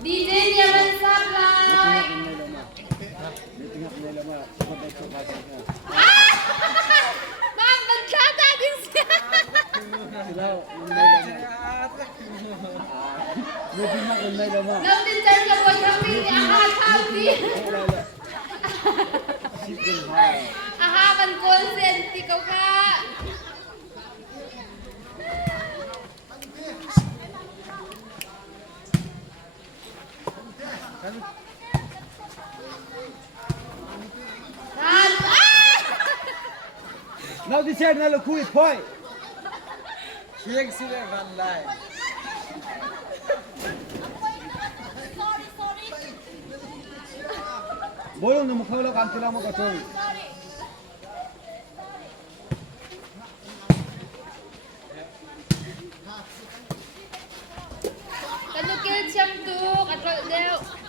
DJ jangan sabar. Bang, berkata di sini. Nang dinner ka po kami ni Aha-happy. Aha, man consent, ikaw ka. Now this year, now look point. Kiek sila van line. Boyong na mukha lang kanti lang mo katong. Kanukil siyang tuk, atro daw.